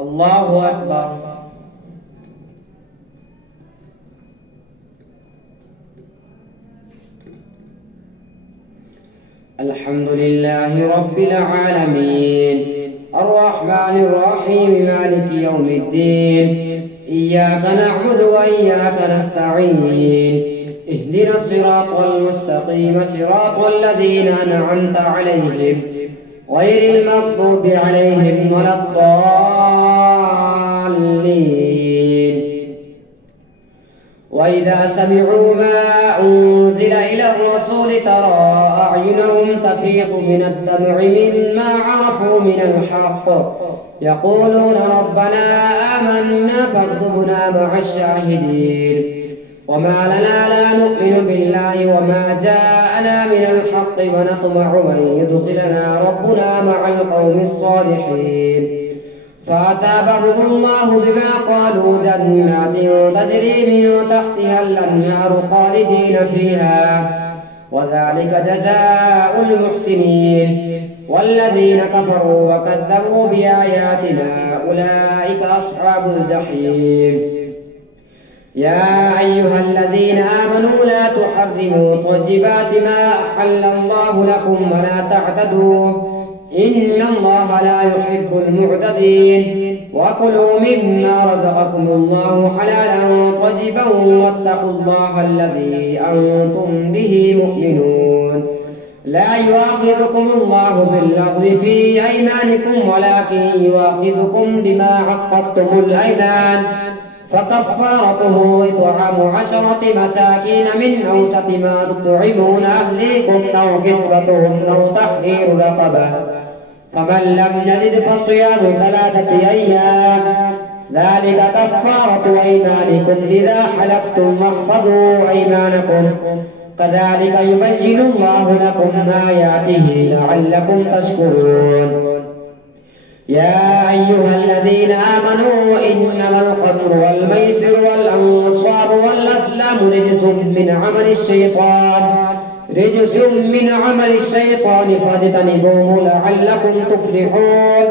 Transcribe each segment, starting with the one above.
الله أكبر. الحمد لله رب العالمين الرحمن الرحيم مالك يوم الدين إياك نعبد وإياك نستعين اهدنا الصراط المستقيم صراط الذين أنعمت عليهم غير المغضوب عليهم ولا الضالين. وإذا سمعوا ما أنزل إلى الرسول ترى أعينهم تفيض من الدمع مما عرفوا من الحق يقولون ربنا آمنا فاكتبنا مع الشاهدين. وما لنا لا نؤمن بالله وما جاءنا من الحق ونطمع أن يدخلنا ربنا مع القوم الصالحين فأثابهم الله بما قالوا جنات تجري من تحتها الأنهار خالدين فيها وذلك جزاء المحسنين. والذين كفروا وكذبوا بآياتنا أولئك أصحاب الجحيم. يا أيها الذين آمنوا لا تحرموا طيبات ما أحل الله لكم ولا تعتدوا إن الله لا يحب المعتدين. وكلوا مما رزقكم الله حلالا طيبا واتقوا الله الذي أنتم به مؤمنون. لا يؤاخذكم الله باللغو في أيمانكم ولكن يؤاخذكم بما عقدتم الأيمان فكفارته إطعام 10 مساكين من أوسط ما تطعمون أهليكم أو كسوتهم أو تحرير رقبة فمن لم يجد فصيام 3 أيام ذلك كفارة أيمانكم إذا حلفتم واحفظوا أيمانكم كذلك يبين الله لكم آياته لعلكم تشكرون. يا أيها الذين آمنوا إنما الخمر والميسر والأنصاب والأزلام رجس من عمل الشيطان فاجتنبوه لعلكم تفلحون.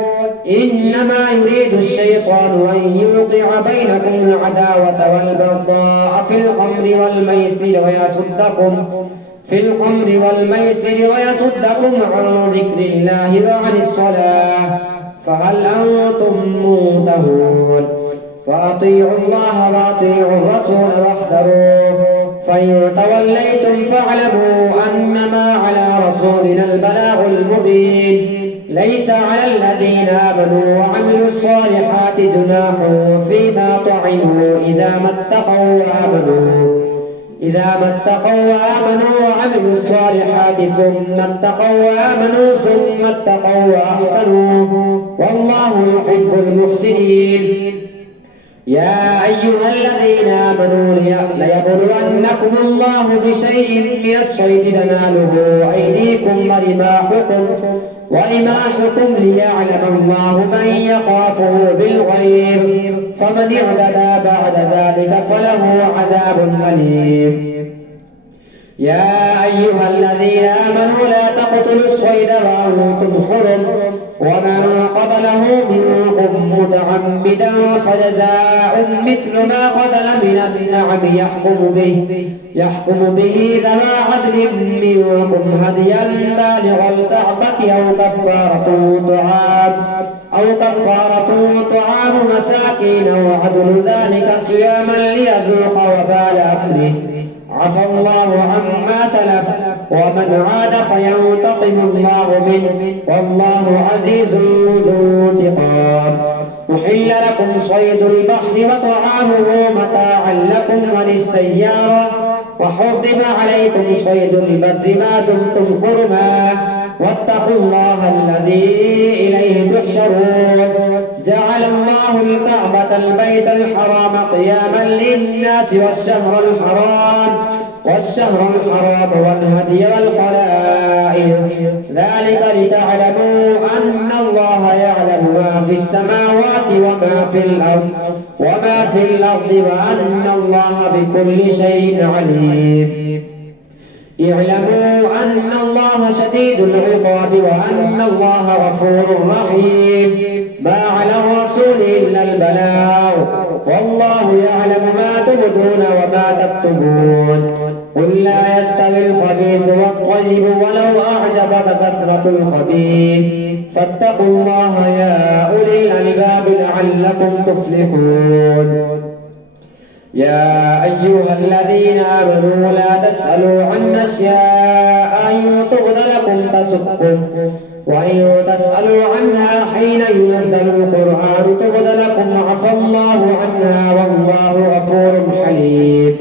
إنما يريد الشيطان أن يوقع بينكم العداوة والبغضاء في الخمر والميسر ويصدكم عن ذكر الله وعن الصلاة فهل أنتم منتهون. فأطيعوا الله وأطيعوا الرسول واحذروه فإن توليتم فاعلموا أنما على رسولنا البلاغ المبين. ليس على الذين آمنوا وعملوا الصالحات جناح فيما طعموا إذا ما اتقوا وآمنوا وعملوا الصالحات ثم اتقوا وأحسنوا والله يحب المحسنين. يا أيها الذين آمنوا ليبلونكم الله بشيء من الصيد تناله أيديكم ورماحكم ليعلم الله من يخافه بالغيب فمن اعتدى بعد ذلك فله عذاب أليم. يا أيها الذين آمنوا لا تقتلوا الصيد وأنتم حرم ومن قتله منكم متعمدا فجزاء مثل ما قتل من النعم يحكم به ذوى عدل منكم هديا بالغ الكعبة أو كفارة طعام مساكين وعدل ذلك صياما ليذوق وبال أمره عفى الله عما سلف ومن عاد فينتقم الله منه والله عزيز ذو انتقام. أحل لكم صيد البحر وطعامه متاعا لكم وللسيارة وحرم عليكم صيد البر ما دمتم حرما واتقوا الله الذي إليه تحشرون. جعل الله الكعبة البيت الحرام قياما للناس والشهر الحرام والهدي والقلائد ذلك لتعلموا أن الله يعلم ما في السماوات وما في الأرض وأن الله بكل شيء عليم. اعلموا أن الله شديد العقاب وأن الله غفور رحيم. ما على الرسول إلا البلاغ والله يعلم ما تبدون وما تكتمون. قل لا يستوي الخبيث والطيب ولو أعجبك كثرة الخبيث فاتقوا الله يا أولي الألباب لعلكم تفلحون. يا أيها الذين آمنوا لا تسألوا عن أشياء إن تبد لكم تسؤكم وإن تسألوا عنها حين ينزل القرآن تبد لكم عفى الله عنها والله غفور حليم.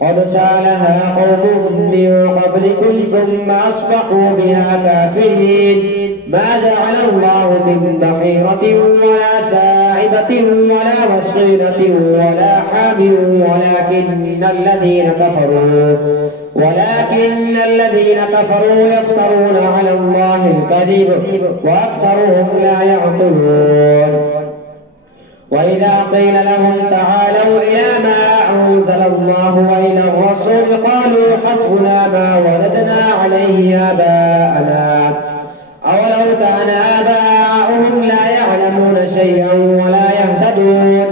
قد سألها قوم من قبلكم ثم أصبحوا بها كافرين. ما جعل الله من بحيرة ولا سائبة ولا وصيلة ولا حام ولكن الذين كفروا يفترون على الله الكذب وأكثرهم لا يعقلون. وإذا قيل لهم تعالوا إلى ما أنزل الله وإلى الرسول قالوا حسبنا ما وجدنا عليه آباءنا أولو كان آباؤهم لا يعلمون شيئا ولا يهتدون.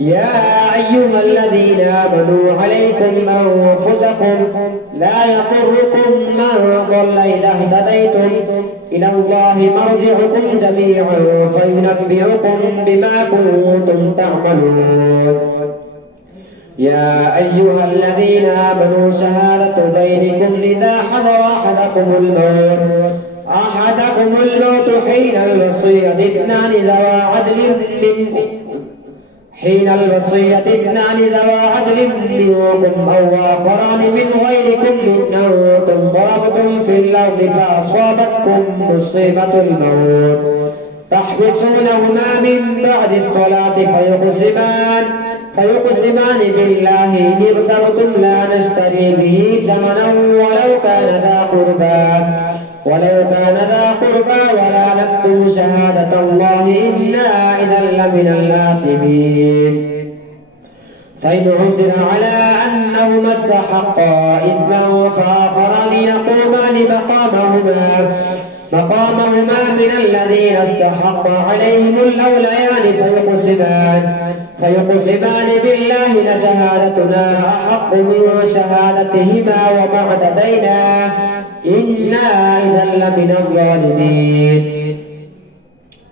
يا أيها الذين آمنوا عليكم أنفسكم لا يضركم من ضل إذا اهتديتم إلى الله مرجعكم جميعا فينبئكم بما كنتم تعملون. يا أيها الذين آمنوا شهادة بينكم إذا حضر أحدكم الموت حين الوصية اثنان ذوى عدل منكم أو آخران من غيركم إن أنتم ضربتم في الأرض فأصابتكم مصيبة الموت تحبسونهما من بعد الصلاة فيقسمان بالله إن ارتبتم لا نشتري به ثمنا ولو كان ذا قربى ولا نكتم شهادة الله إنا إذا لمن الآثمين. فإن عثر على أنهما استحقا إثما فآخران يقومان مقامهما من الذين استحق عليهم الأوليان فيقسمان بالله لشهادتنا أحق من شهادتهما وما اعتدينا إنا إذا لمن الظالمين.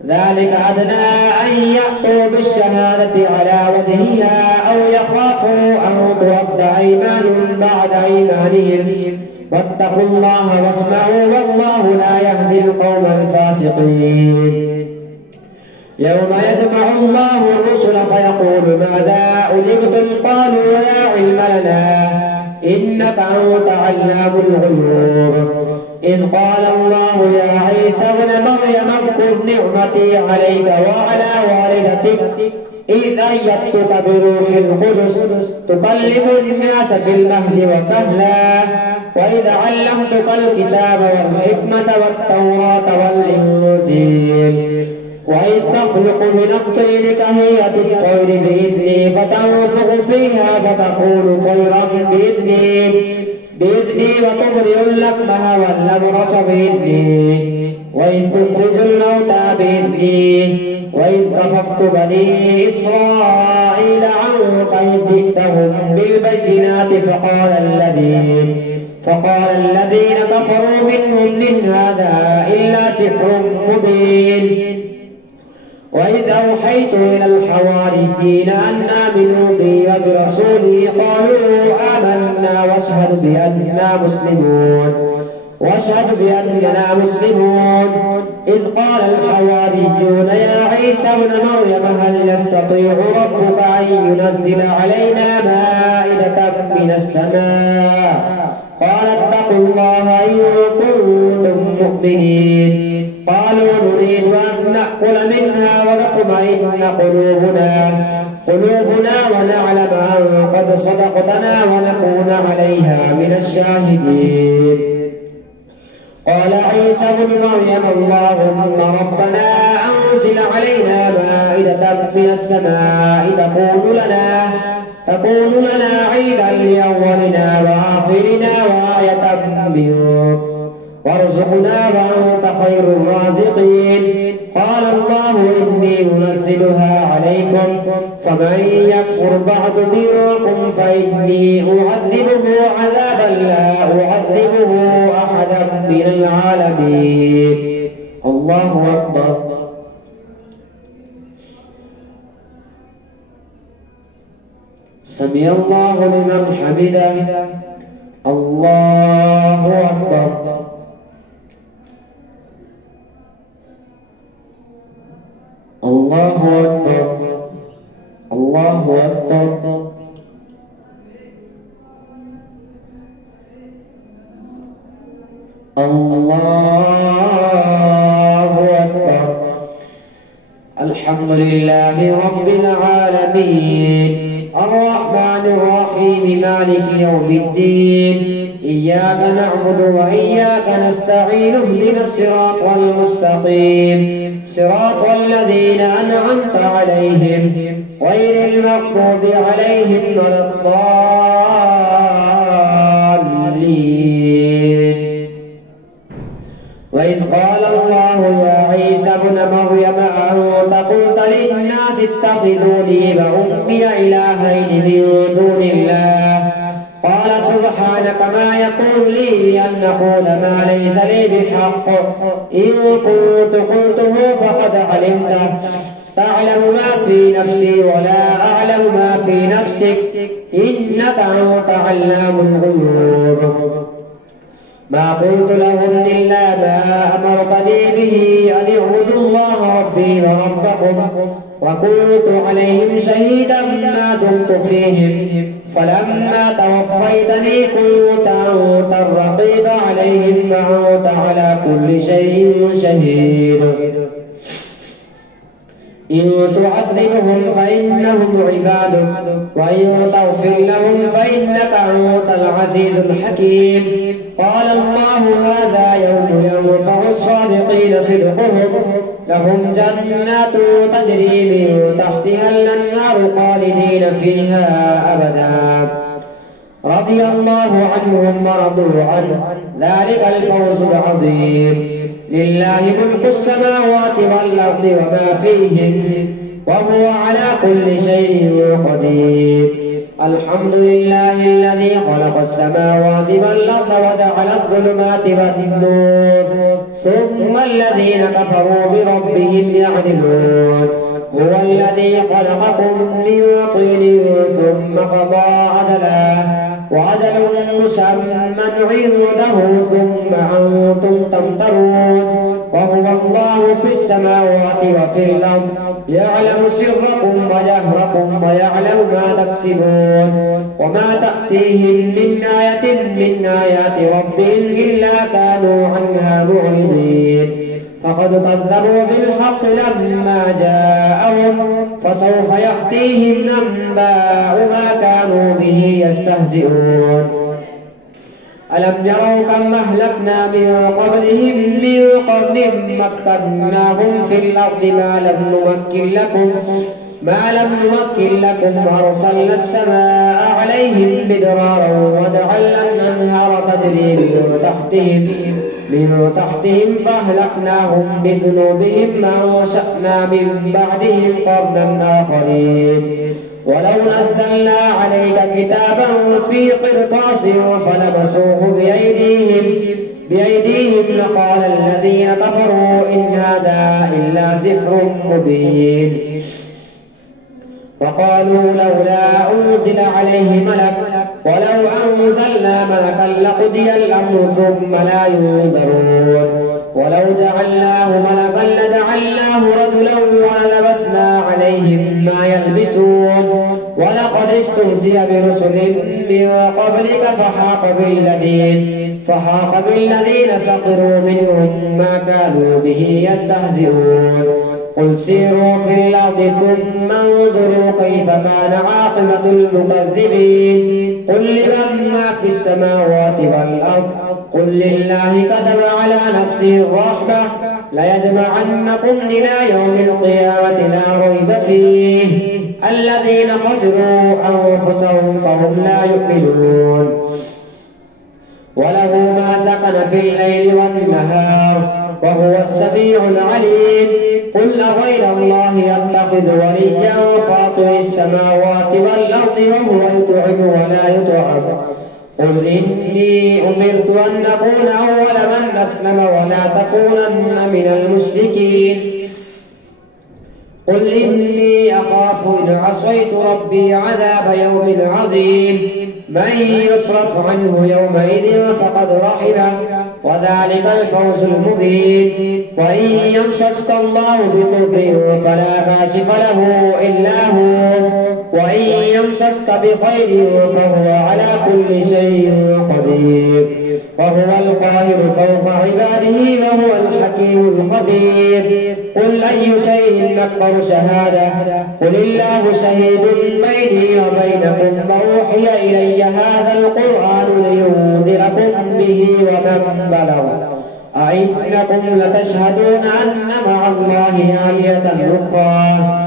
ذلك أدنى أن يأتوا بالشهادة على وجهها أو يخافوا أن ترد أيمان بعد أيمانهم واتقوا الله واسمعوا والله لا يهدي القوم الفاسقين. يوم يجمع الله الرسل فيقول ماذا أجبتم قالوا لا علم لنا إنك أنت علام الغيوب. إذ قال الله يا عيسى ابن مريم اذكر نعمتي عليك وعلى والدتك إذ أيدتك بروح القدس تكلم الناس في المهد وكهلا وإذ علمتك الكتاب والحكمة والتوراة والإنجيل وإذ تخلق من الطين كهيئة الطير بإذني فتنفخ فيها فتكون طيرا بإذني وتبرئ الأكمه والأبرص بإذني وإذ تخرج الموتى بإذني وإذ كففت بني إسرائيل عنك إذ جئتهم بالبينات فقال الذين كفروا منهم إن هذا إلا سحر مبين. وإذ أوحيت إلى الحواريين أن آمنوا بي وبرسولي قالوا آمنا واشهد بأننا مسلمون. إذ قال الحواريون يا عيسى ابن مريم هل يستطيع ربك أن ينزل علينا مائدة من السماء قال اتقوا الله إن كنتم مؤمنين. قالوا نريد أن نأكل منها وتطمئن قلوبنا ونعلم أن قد صدقتنا ونكون عليها من الشاهدين. قال عيسى ابن مريم اللهم ربنا أنزل علينا مائدة من السماء تكون لنا عيدا لأولنا وآخرنا وآية منك وارزقنا وأنت خير الرازقين. قال الله إني منزلها عليكم فمن يكفر بعد منكم فإني أعذبه عذابا لا أعذبه أحدا من العالمين. الله أكبر. سمع الله لمن حمده. الله أكبر. الله أكبر. الله أكبر. الله أكبر. الحمد لله رب العالمين الرحمن الرحيم مالك يوم الدين إياك نعبد وإياك نستعين اهدنا الصراط المستقيم صراط الذين أنعمت عليهم غير المغضوب عليهم ولا الضالين. وإذ قال الله يا عيسى ابن مريم أأنت قلت للناس اتخذوني وأمي إلهين من دون الله قال سبحانك ما يكون لي أن أقول ما ليس لي بالحق إن كنت قلته فقد علمته تعلم ما في نفسي ولا أعلم ما في نفسك إنك أنت علام الغيوب. ما قلت لهم إلا ما أمرتني به أن اعبدوا الله ربي وربكم وكنت عليهم شهيدا ما دمت فيهم فلما توفيتني كنت أنت الرقيب عليهم وأنت على كل شيء شهيد. إن تعذبهم فإنهم عبادك وإن تغفر لهم فإنك أنت العزيز الحكيم. قال الله هذا يوم ينفع الصادقين صدقهم لهم جنات تجري من تحتها الأنهار خالدين فيها أبدا رضي الله عنهم ورضوا عنه ذلك الفوز العظيم. لله ملك السماوات والأرض وما فيهن وهو على كل شيء قدير. الحمد لله الذي خلق السماوات والأرض وجعل الظلمات والنور ثم الذين كفروا بربهم يعدلون. هو الذي خلقكم من طين ثم قضى أجلا وأجل مسمى عنده ثم أنتم تمترون. وهو الله في السماوات وفي الأرض يعلم سركم وجهركم ويعلم ما تكسبون. وما تأتيهم من آية من آيات ربهم إلا كانوا عنها معرضين. فقد كذبوا بالحق لما جاءهم فسوف يأتيهم أنباء ما كانوا به يستهزئون. ألم يروا كم أهلكنا من قبلهم من قرن مكناهم في الأرض ما لم نمكن لكم وأرسلنا السماء عليهم مدرارا وجعلنا الأنهار تجري من تحتهم فأهلكناهم بذنوبهم وأنشأنا من بعدهم قرنا آخرين. ولو نزلنا عليك كتابا في قرطاس فلمسوه بأيديهم لقال الذين كفروا إن هذا إلا سحر مبين. وقالوا لولا أنزل عليه ملك ولو أنزلنا ملكا لقضي الأمر ثم لا ينظرون. ولو جعلناه ملكا لجعلناه رجلا وللبسنا عليهم ما يلبسون. ولقد استهزئ برسل من قبلك فحاق بالذين سخروا منهم ما كانوا به يستهزئون. قل سيروا في الأرض ثم انظروا كيف كان عاقبة المكذبين. قل لمن ما في السماوات والأرض قل لله كتب على نفسه الرحمة ليجمعنكم إلى يوم القيامة لا ريب فيه الذين خسروا أنفسهم فهم لا يؤمنون وله ما سكن في الليل والنهار وهو السميع العليم قل أغير الله يتخذ وليا فاطر السماوات والأرض وهو يطعم ولا يطعم قل إني أمرت أن أكون أول من أسلم ولا تكونن من المشركين قل إني أخاف إن عصيت ربي عذاب يوم عظيم من يصرف عنه يومئذ فقد رحمه وذلك الفوز المبين وإن يمسسك الله بضر فلا كاشف له إلا هو وإن يمسسك بخير فهو على كل شيء قدير وهو القاهر فوق عباده وهو الحكيم الخبير قل أي شيء أكبر شهادة قل الله شهيد بيني وبينكم وأوحي إلي هذا القرآن لينذركم به ومن بلغ أئنكم لتشهدون أن مع الله آلهة أخرى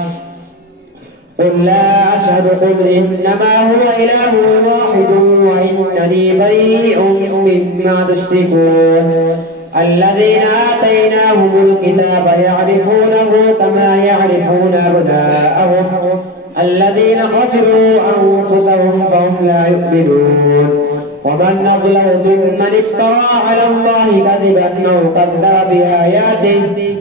قل لا أشهد قل إنما هو إله واحد وإنني بريء مما تشركون الذين آتيناهم الكتاب يعرفونه كما يعرفون أبناءهم الذين خسروا أنفسهم فهم لا يؤمنون ومن أظلم ممن افترى على الله كذبا أو كذب بآياته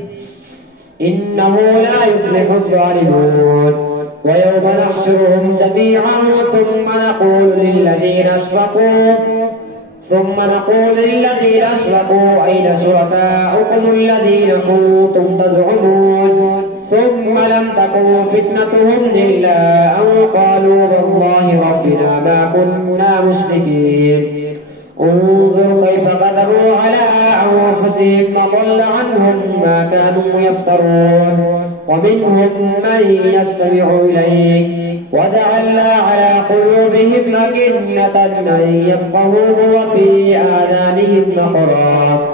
إنه لا يفلح الظالمون ويوم نحشرهم جميعا ثم نقول للذين أشركوا أين شركاؤكم الذين كنتم تزعمون ثم لم تكن فتنتهم إلا أن قالوا والله ربنا ما كنا مشركين انظر كيف كذبوا على أنفسهم وضل عنهم ما كانوا يفترون ومنهم من يستمع إليك وجعلنا على قلوبهم أكنة أن يفقهوه وفي آذانهم وقرا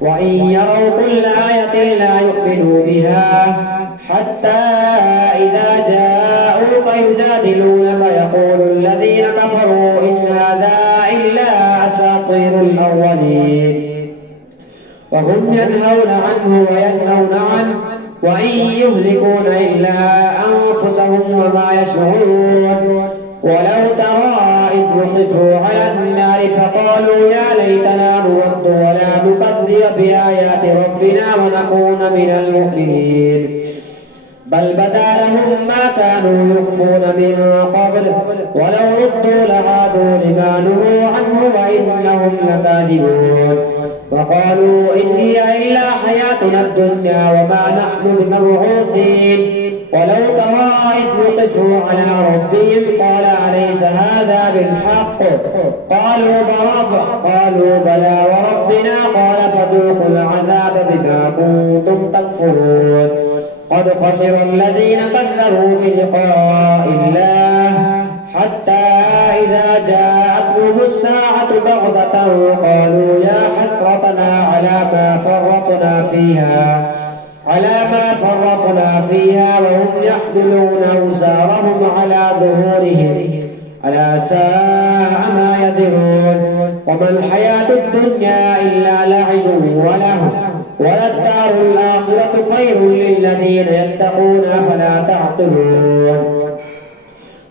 وإن يروا كل آية لا يؤمنوا بها حتى إذا جاءوك يجادلونك يقول الذين كفروا إن هذا إلا أساطير الأولين وهم ينهون عنه وينهون عنه وإن يهلكون إلا أنفسهم وما يشعرون ولو ترى إذ وقفوا على النار فقالوا يا ليتنا نرد ولا نكذب بآيات ربنا ونكون من المؤمنين بل بدا لهم ما كانوا يخفون من قبل ولو ردوا لعادوا لما نهوا عنه وإنهم لكاذبون وقالوا إن هي إلا حياتنا الدنيا وما نحن بمبعوثين ولو ترى إذ وقفوا على ربهم قال أليس هذا بالحق قالوا بلى وربنا قال فذوقوا العذاب بما كنتم تكفرون قد خسر الذين كذبوا بلقاء الله حتى إذا جاءتهم الساعة بغتة قالوا يا حسرتنا على ما فرطنا فيها وهم يحملون أوزارهم على ظهورهم ألا ساء ما يزرون وما الحياة الدنيا إلا لعب ولهو وللدار الآخرة خير للذين يتقون فلا تعقلون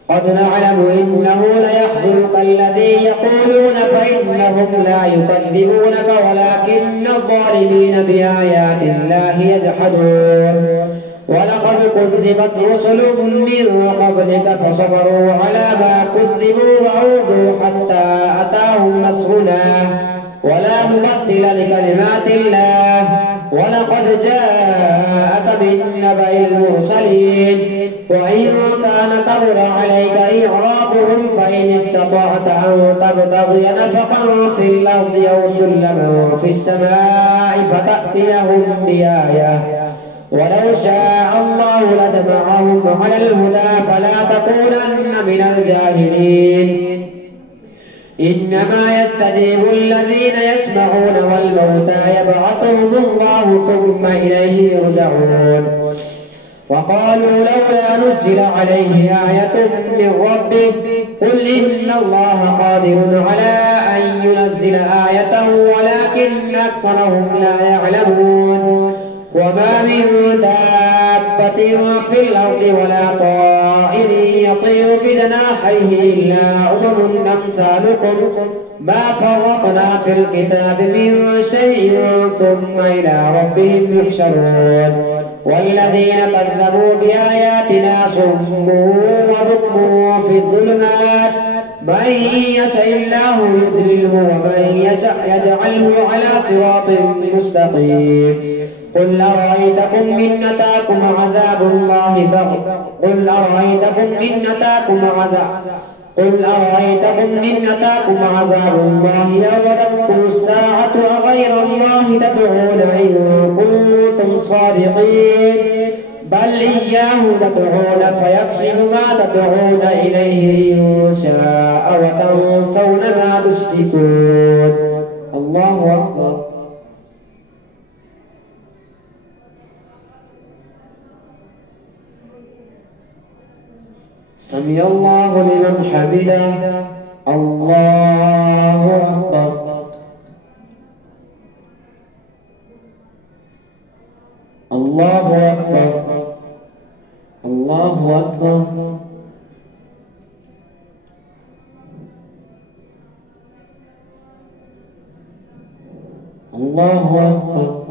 قد نعلم إنه ليحزنك الذي يقولون فإنهم لا يكذبونك ولكن الظالمين بآيات الله يجحدون ولقد كذبت رسل من قبلك فصبروا على ما كذبوا وعوذوا حتى أتاهم نصرنا ولا مبدل لكلمات الله ولقد جاءك من نبأ المرسلين وإن كان كبر عليك إعراضهم فإن استطعت أن تبتغي نفقا في الأرض أو سلما في السماء فتأتيهم بآية ولو شاء الله لجمعهم على الهدى فلا تكونن من الجاهلين إنما يستجيب الذين يسمعون والموتى يبعثهم الله ثم إليه يرجعون وقالوا لولا نزل عليه آية من ربه قل إن الله قادر على أن ينزل آية ولكن أكثرهم لا يعلمون وما من دابة في الأرض ولا طائر يطير بجناحيه إلا أمم أمثالكم ما فرطنا في الكتاب من شيء ثم إلى ربهم يحشرون والذين كذبوا بآياتنا صم وبكم في الظلمات من يشاء الله يضلله ومن يشاء يجعله على صراط مستقيم قل أرأيتكم إن أتاكم عذاب الله قل أرأيتكم إن أتاكم عذاب الله أودتكم الساعة أغير الله تدعون إن كنتم صادقين بل إياه تدعون فيكشف ما تدعون إليه إن شاء وتنسون ما تشركون. الله أكبر. سمع الله لمن حمده. الله أكبر. الله أكبر. الله أكبر. الله أكبر.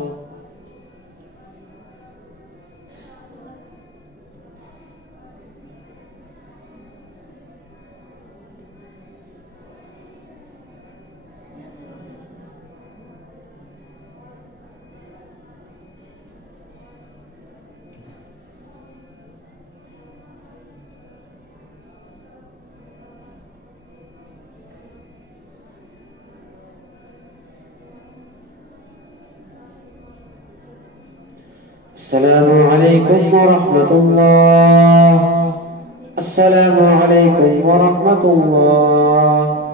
السلام عليكم ورحمة الله. السلام عليكم ورحمة الله.